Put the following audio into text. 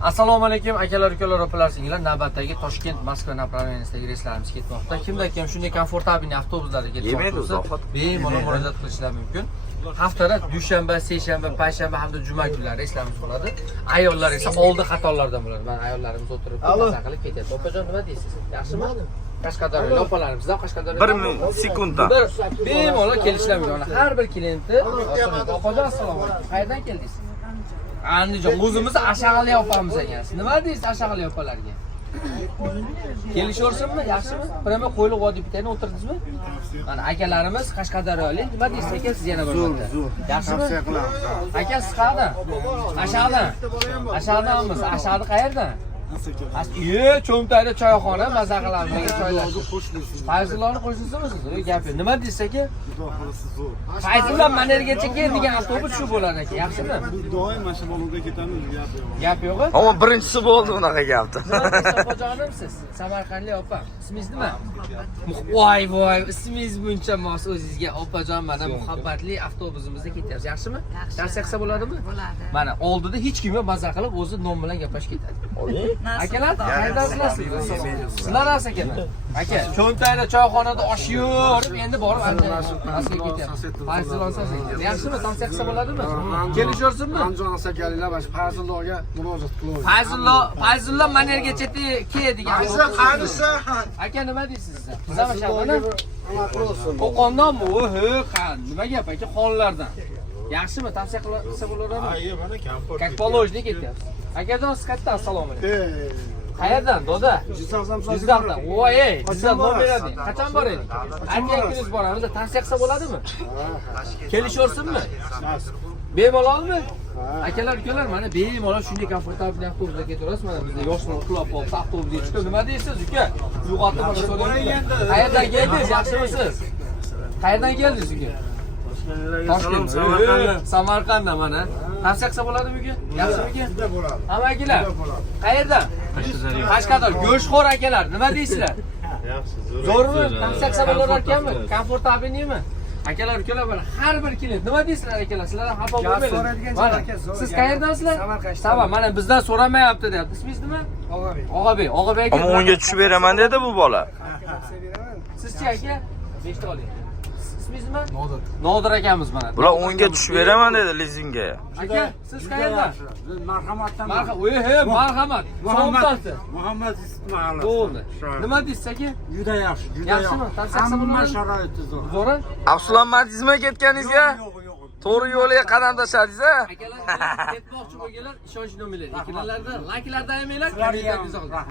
Assalomu alaykum akalar, ukalar, opalar, singillar. Navbatdagi Toshkent, Moskva направлениyasidagi reyslarimiz ketmoqda. Kimda kim shunday komfortabilniy avtobuslarda ketmoqda, bemalol murojaat qilishlari mumkin. Haftada dushanba, seshanba, payshanba hamda juma kunlari reyslarimiz bo'ladi. Ayollar esa oldi qatorlardan bo'ladi. Mana ayollarimiz o'tirib maza qilib ketyapti. Opajon, nima deysiz? Yaxshimi? Qashqadaryo opalarimizdan Qashqadaryo 1 sekundda bemalol kelishlari mumkin. Har bir klienti opajon, assalomu alaykum. Qayerdan keldingiz? Andijon, o'zimizni Ashag'ali opamiz ekan. Nima deysiz Ashag'ali opalarga? Kelishaversinmi? Yaxshimi? Prima qo'yliq vodiy bitayni o'tirdingizmi? Mana akalarimiz Qashqadaryolik. Nima deysiz aka siz yana bir marta? Yaxshimi? Aka siz qayerdan? Ashag'dan. Ashag'danmiz. Ashag'da qayerdan? Cho'mtayda choyxona, maza qilamiz, choylashib. Fayzullohning qo'shnisimisiz? Gap yo'q. Nima deysiz aka? Fayzulloh Manergacha keladigan avtobus shu bo'ladi aka. Yaxshimi? Doim mana shu baloga ketamiz, gap yo'q. Gap yo'q. Ammo birinchisi bo'ldi unaqa gapda. Opajonim siz, Samarqandlik opa. Ismingiz nima? Voy, ismingiz buncha mos o'zingizga. Opajon, mana muhabbatli avtobusimizda ketyapsiz. Yaxshimi? Tavsiya qilsa bo'ladimi? Bo'ladi. Mana oldida hech kim yo'q, maza qilib o'zi nom bilan gaplashib ketadi. Akalar, qaydasizlar? Sizlar akalar. Aka, Cho'ntayda choyxonada osh yurib, endi borib asliga ketyapsiz. Fayzulloh aka, yaxshimi? Tavsiya qilsa bo'ladimi? Kelishaversinmi? Anjon akalar mana Fayzullohga murojaat qilaman. Fayzulloh Manergacha keladigan. Qanisi? Aka, nima deysiz siz? Bizami shahona? Qo'qondonmi? Qan. Nima gap aka, xonlardan. Yaxshimi? Tavsiya qilsa bo'ladimi? Mana komport. Как положено ketyapsiz. Akajon, siz qayerdan? Assalomu alaykum. Qayerdan, doda? Jizzaxdan. Voy, Jizzax nomeradi. Qachon boraylik? Andijon kuniz boramiz. Tavsiya qilsa bo'ladimi? Kelishaversinmi? Bemalolmi? Akalar, ukalar, mana bemalol shunday komfortabil avtobusda ketaverasiz. Mana bizda yoshlar uxlab qolsa avtobusga chiqib, nima deysiz, uka? Uyg'otib mana so'rayman. Qayerdan keldingiz? Yaxshimisiz? Qayerdan keldingiz, uka? Toshkent, Samarqanddan mana. Tavsiya qilsa bo'ladimi uka? Yaxshimi uka? Bo'ladi. Hamma akalar. Qayerdan? Qashqadaryo. Go'shtxo'r akalar, nima deysizlar? Yaxshi, Zo'rmi? Tavsiya qilsa bo'lar ekanmi? Komfortabilmi? Akalar, ukalar, mana har bir klient nima deysizlar akalar? Sizlar ham xafa bo'lmanglar. Siz qayerdansizlar? Samarqand. Mana bizdan so'ramayapti deyapti. Ismingiz nima? Og'abek. Og'abek aka. Ammo unga tushib beraman dedi bu bola. Sizchi aka? Nechta oling? Ismingiz nima? Nodir akamiz mana. Bular unga tushib beraman dedi lizingga. Aka, siz qayerdan? Marhamatdan. Marhamat. Muhammad. Muhammad mahalla. Bo'ldi. Nima deysiz aka? Juda yaxshi, juda Yaxshimi? Tavsiya qilsa Hamma bo'ladimi? sharoiti zo'r. Zo'ra? Afsulon Martizma ketganingizga to'g'ri yo'lga qadam tashladingiz a? Akalar ketmoqchi bo'lganlar ishonch nomerlari. Ekranlarda, layklardan yemanglar, kommentariy yozinglar.